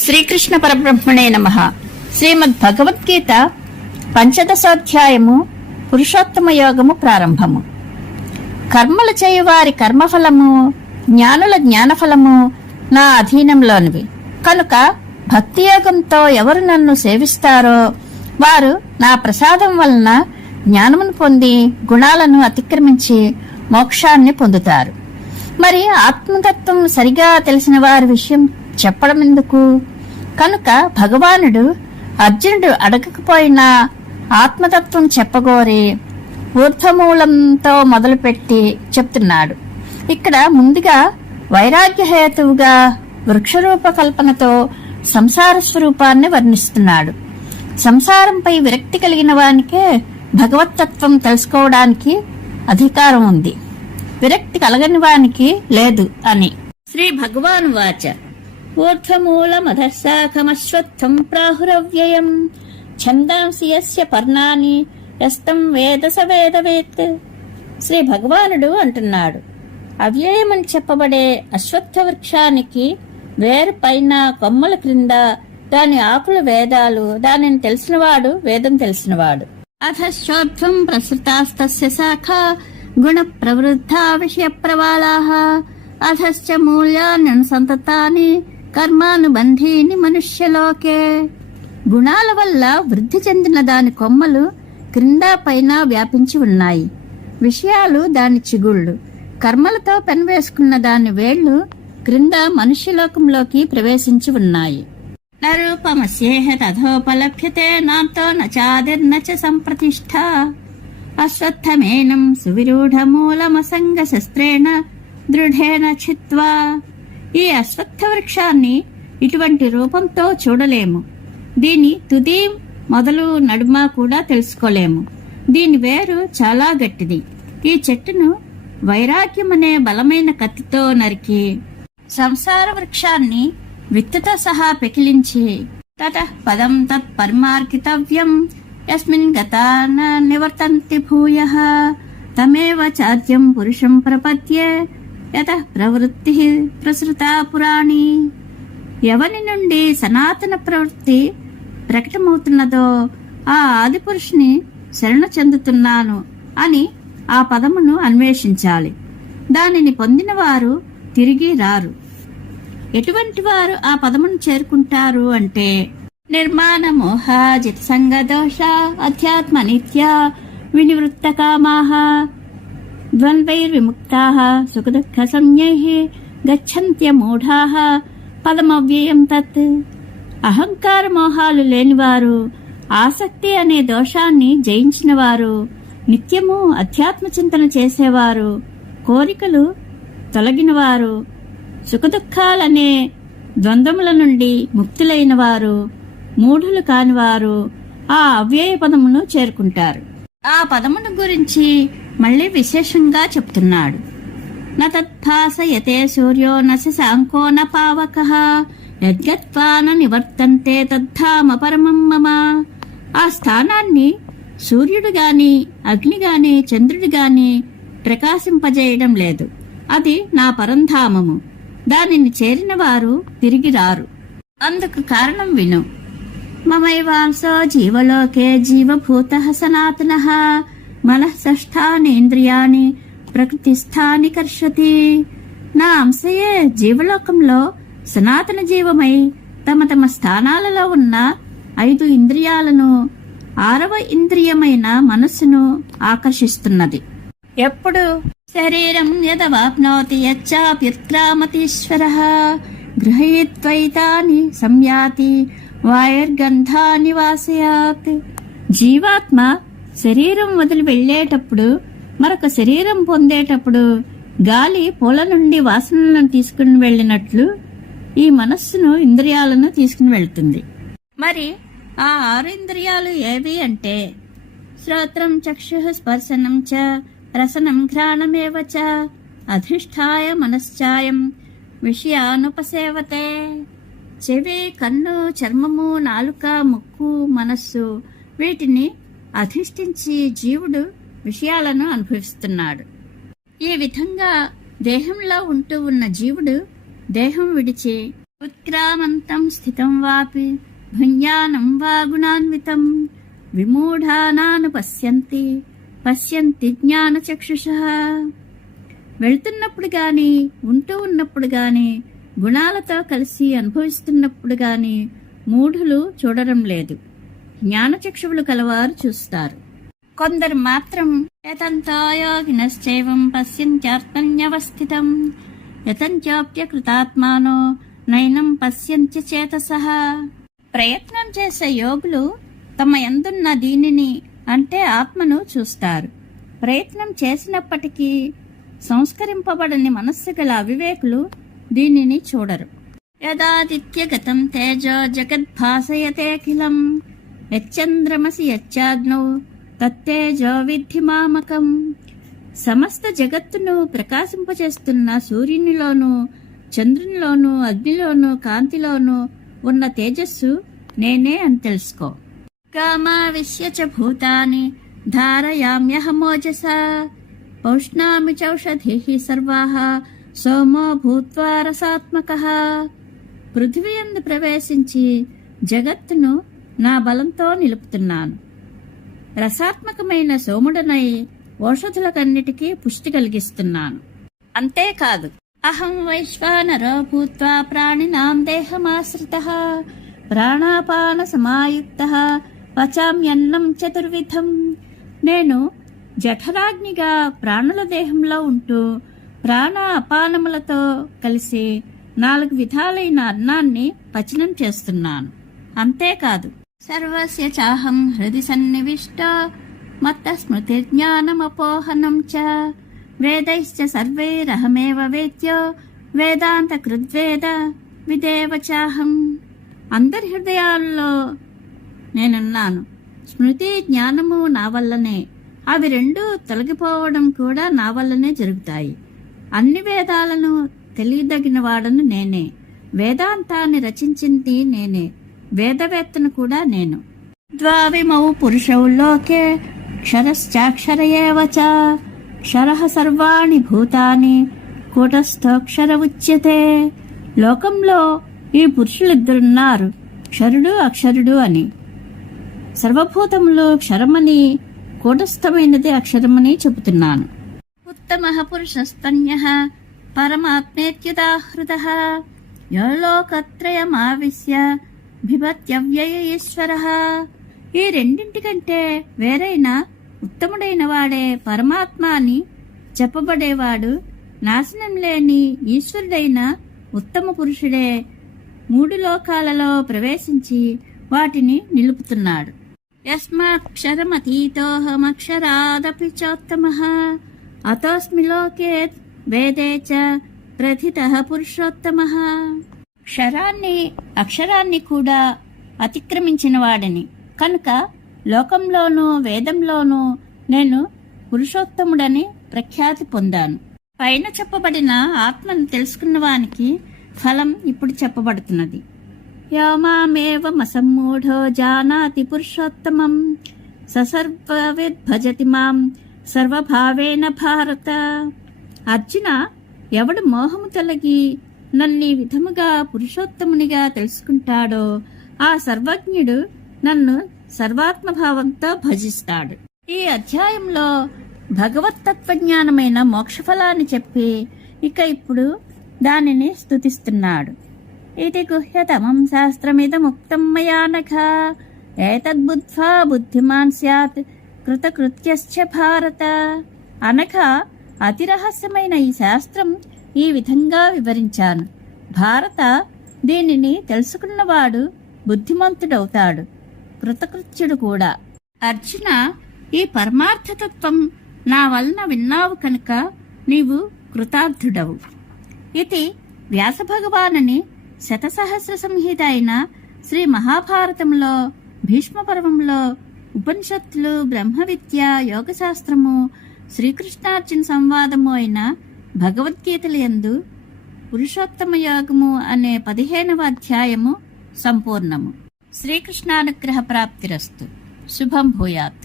శ్రీకృష్ణ పరబ్రహ్మణే నమః. శ్రీమద్ భగవద్గీత పంచదశోధ్యాయము పురుషోత్తమ యోగము ప్రారంభము. కర్మలు చేయువారి కర్మఫలము, జ్ఞానుల జ్ఞానఫలము నా అధీనంలోనివి. కనుక భక్తి యోగంతో ఎవరు నన్ను సేవిస్తారో వారు నా ప్రసాదం వలన జ్ఞానమును పొంది గుణాలను అతిక్రమించి మోక్షాన్ని పొందుతారు. మరి ఆత్మతత్వం సరిగా తెలిసిన వారి విషయం చెప్పడం ఎందుకు? కనుక భగవానుడు అర్జునుడు అడగకపోయినా ఆత్మతత్వం చెప్పగోరి ఊర్ధ్వమూలంతో మొదలుపెట్టి చెప్తున్నాడు. ఇక్కడ ముందుగా వైరాగ్య హేతువుగా వృక్షరూపకల్పనతో సంసార స్వరూపాన్ని వర్ణిస్తున్నాడు. సంసారంపై విరక్తి కలిగిన వానికే భగవత్తత్వం తెలుసుకోవడానికి అధికారం ఉంది, విరక్తి కలగని వానికి లేదు అని. శ్రీ భగవాను వాచ ఊర్ధ్వమూలమధశాఖమశ్వత్థం ప్రాహురవ్యయం ఛందాంసి యస్య పర్ణాని యస్తం వేద స వేదవేత్. శ్రీ భగవానుడు అంటున్నాడు, అవ్యయమని చెప్పబడే అశ్వత్థ వృక్షానికి వేరు పైన కొమ్మల క్రింద దాని ఆకులు వేదాలు, దానిని తెలిసినవాడు వేదం తెలిసినవాడు. అధశ్చోర్ధ్వం ప్రసృతాస్తస్య శాఖా గుణ ప్రవృద్ధా విషయ ప్రవాళాః అధశ్చ మూల్యాన్యనుసంతతాని కర్మానుబంధీని మనుష్యలోకే. గుణాల వల్ల వృద్ధి చెందిన దాని కొమ్మలు క్రింద పైన వ్యాపించి ఉన్నాయి. విషయాలు దాని చిగుళ్ళు. కర్మలతో పెనవేసుకున్న దాని వేళ్లు క్రింద మనుష్యలోకంలోకి ప్రవేశించి ఉన్నాయి. నరూపమస్యేహ తథోపలభ్యతే నాంతో నాదిర్న చ సంప్రతిష్ఠ అశ్వత్థమేనం సువిరూఢమూలమసంగ శస్త్రేణ దృఢేన చిత్వా. ఈ అశ్వత్థ వృక్షాన్ని ఇటువంటి రూపంతో చూడలేము. దీని తుది మొదలు నడుమ కూడా తెలుసుకోలేము. దీని వేరు చాలా గట్టిది. ఈ చెట్టును వైరాగ్యమనే బలమైన కత్తితో నరికి సంసార వృక్షాన్ని విత్తుతో సహా పెకిలించి తతః పదం తత్ పరిమార్గితవ్యం యస్మిన్ గతా న నివర్తంతి భూయః తమేవ చాద్యం పురుషం ప్రపద్యే యతః ప్రవృత్తి ప్రసృతా పురాణి. ఎవని నుండి సనాతన ప్రవృత్తి ప్రకటమవుతున్నదో ఆ ఆది పురుషుని శరణ చెందుతున్నాను అని ఆ పదమును అన్వేషించాలి. దానిని పొందిన వారు తిరిగి రారు. ఎటువంటి వారు ఆ పదమును చేరుకుంటారు అంటే నిర్మాణ మోహ జిత సంగ దోష అధ్యాత్మ నిత్య వినివృత్త కామాః ద్వంద్వైర్విముక్తాః సుఖదుఃఖ సంజ్ఞైః గచ్చంత్యమూఢాః పదమవ్యయం తత్. అహంకార మోహాలు లేనివారు, ఆసక్తి అనే దోషాన్ని జయించిన వారు, నిత్యము అధ్యాత్మ చింతన చేసేవారు, కోరికలు తొలగినవారు, సుఖదుఖాలనే ద్వంద్వముల నుండి ముక్తులైన వారు, మూఢులు కానివారు ఆ అవ్యయ పదమును చేరుకుంటారు. ఆ పదమును గురించి మళ్ళీ విశేషంగా చెప్తున్నాడు. న తత్భాసయతే సూర్యో న శశాంకో న పావకః యద్గత్వా న నివర్తంతే తద్ధామ పరమం మమ. ఆ స్థానాన్ని సూర్యుడు గాని, అగ్ని గాని, చంద్రుడు గాని ప్రకాశింపజేయడం లేదు. అది నా పరంధామము. దానిని చేరిన వారు తిరిగి రారు. అందుకు కారణం విను. మమైవాంసో జీవలోకే జీవభూతః సనాతనః మనః షష్ఠానేంద్రియాణి ప్రకృతిస్థాని కర్షతి. నా అంశయే జీవలోకంలో సనాతన జీవమై తమ తమ స్థానాలలో ఉన్న 5 ఇంద్రియాలను 6వ ఇంద్రియమైన మనస్సును ఆకర్షిస్తున్నది. ఎప్పుడు శరీరం యదవాప్నోతి యచ్చాప్యుత్క్రామతీశ్వరః గృహీత్వైతాని సంయాతి వాయుర్గంధాని వాసయాత్. జీవాత్మ శరీరం వదిలి వెళ్లేటప్పుడు, మరొక శరీరం పొందేటప్పుడు గాలి పూల నుండి వాసనలను తీసుకుని వెళ్ళినట్లు ఈ మనస్సును, ఇంద్రియాలను తీసుకుని వెళ్తుంది. మరి ఆ 6 ఇంద్రియాలు ఏవి అంటే శ్రోత్రం చక్షుః స్పర్శనం చ రసనం ఘ్రాణమేవ చ అధిష్ఠాయ మనశ్చాయం విషయానుపసేవతే. చెవి, కన్ను, చర్మము, నాలుక, ముక్కు, మనస్సు వీటిని అధిష్ఠించి జీవుడు విషయాలను అనుభవిస్తున్నాడు. ఈ విధంగా దేహంలో ఉంటూ ఉన్న జీవుడు దేహం విడిచి ఉత్క్రామంతం స్థితం వాపి భుంజానం వా గుణాన్వితం విమూఢానాను పశ్యంతి పశ్యంతి జ్ఞానచక్షుషః. వెళ్తున్నప్పుడు గాని, ఉంటూ ఉన్నప్పుడు గాని, గుణాలతో కలిసి అనుభవిస్తున్నప్పుడు గాని మూఢులు చూడడం లేదు, జ్ఞానచక్షువులు కలవారు చూస్తారు. కొందరు మాత్రం యతంతో యోగినశ్చైవం పశ్యంత్యాత్మన్యవస్థితం యతంత్యోప్యకృతాత్మానో నైనం పశ్యంత్య చేతసః. ప్రయత్నం చేసే యోగులు తమ యందున్న దీనిని అంటే ఆత్మను చూస్తారు. ప్రయత్నం చేసినప్పటికీ సంస్కరింపబడని మనస్సు గల అవివేకులు దీనిని చూడరు. యదాదిత్యగతం తేజో జగద్భాసయతేఖిలం యచ్చంద్రమసి యచ్చాగ్నౌ తత్తేజో విద్ధి మామకం. సమస్త జగత్తును ప్రకాశింపచేస్తున్న సూర్యునిలోనూ చంద్రునిలోనూ అగ్నిలోనూ కాంతిలోనూ ఉన్న తేజస్సు నేనే అని తెలుసుకో. కామావిశ్య చ భూతాని ధారయామ్యహమోజసా పౌష్ణామి చౌషధిః సర్వాః సోమో భూత్వా రసాత్మకః. పృథివీయందు ప్రవేశించి జగత్తును నా బలంతో నిలుపుతున్నాను. రసాత్మకమైన సోముడనై ఓషధులకన్నిటికీ పుష్టి కలిగిస్తున్నాను. అంతేకాదు, అహం వైశ్వానరో భూత్వా ప్రాణినాం దేహమాశ్రితః ప్రాణాపాన సమాయుక్తః పచామ్యన్నం చతుర్విధం. నేను జఠరాగ్నిగా ప్రాణుల దేహంలో ఉంటూ ప్రాణ అపానములతో కలిసి 4 విధాలైన అన్నాన్ని పచనం చేస్తున్నాను. అంతేకాదు, సర్వస్య చాహం హృది సన్నివిష్టో మత్త స్మృతిర్జ్ఞానమపోహనం చ వేదైశ్చ సర్వైరహమేవ వేద్యో వేదాంత కృద్వేద విదేవ చాహం. అందరి హృదయాల్లో నేనున్నాను. స్మృతి జ్ఞానము నా వల్లనే, అవి రెండూ తొలగిపోవడం కూడా నా వల్లనే జరుగుతాయి. అన్ని వేదాలను తెలియదగిన వాడను నేనే, వేదాంతాన్ని రచించింది నేనే, వేదవేత్తను కూడా నేను. ద్వావిమౌ పురుషౌ లోకే క్షరశ్చాక్షర ఏవ చ క్షరః సర్వాణి భూతాని కూటస్థోక్షర ఉచ్యతే. లోకంలో ఈ పురుషులిద్దరున్నారు, క్షరుడు అక్షరుడు అని. సర్వభూతములు క్షరమని, కూటస్థమైనది అక్షరమని చెబుతున్నాను. ఉత్తమః పురుషస్తన్యః పరమాత్మేత్యుదాహృతః యో లోకత్రయమావిశ్య బిభత్యవ్యయ ఈశ్వరః. ఈ రెండింటికంటే వేరైన ఉత్తముడైన వాడే పరమాత్మ అని చెప్పబడేవాడు నాశనం లేని ఈశ్వరుడైన ఉత్తమ పురుషుడే 3 లోకాలలో ప్రవేశించి వాటిని నిలుపుతున్నాడు. యస్మాక్షరమతీతోహమక్షరాదపి చోత్తమః అతోస్మి లోకే వేదే చ ప్రథితః పురుషోత్తమః. క్షరాన్ని అక్షరాన్ని కూడా అతిక్రమించిన వాడిని కనుక లోకంలోనూ వేదంలోనూ నేను పురుషోత్తముడని ప్రఖ్యాతి పొందాను. పైన చెప్పబడిన ఆత్మను తెలుసుకున్న వానికి ఫలం ఇప్పుడు చెప్పబడుతున్నది. యో మామేవమసమ్మూఢో జానాతి పురుషోత్తమం ససర్వవిద్ భజతి మాం సర్వభావేన భారత. అర్జున, ఎవడు మోహము తొలగి నన్ను విధముగా పురుషోత్తమునిగా తెలుసుకుంటాడో ఆ సర్వజ్ఞుడు నన్ను సర్వాత్మభావంతో భజిస్తాడు. ఈ అధ్యాయంలో భగవత్ తత్వజ్ఞానమైన మోక్షఫలాన్ని చెప్పి ఇప్పుడు దానిని స్తుతిస్తున్నాడు. ఇది గుహ్యతమం శాస్త్రమిదముక్తం మయా నఘ ఏతద్బుద్ధ్వా బుద్ధిమాన్ స్యాత్ కృతకృత్యశ్చ భారత. అనగా అతి రహస్యమైన ఈ శాస్త్రం ఈ విధంగా వివరించాను. భారత, దీనిని తెలుసుకున్నవాడు బుద్ధిమంతుడవుతాడు, కృతకృత్యుడు కూడా. అర్జున, ఈ పరమార్థతత్వం నా వలన విన్నావు కనుక నీవు కృతార్థుడవు. ఇది వ్యాసభగవానుని శతసహస్ర సంహిత అయిన శ్రీ మహాభారతంలో, భీష్మపర్వంలో, ఉపనిషత్తులు, బ్రహ్మ విద్య, యోగశాస్త్రము, శ్రీకృష్ణార్జున సంవాదము అయిన భగవద్గీతల యందు పురుషోత్తమ యోగము అనే 15వ అధ్యాయము సంపూర్ణము. శ్రీకృష్ణానుగ్రహ ప్రాప్తిరస్తు. శుభం భూయాత్.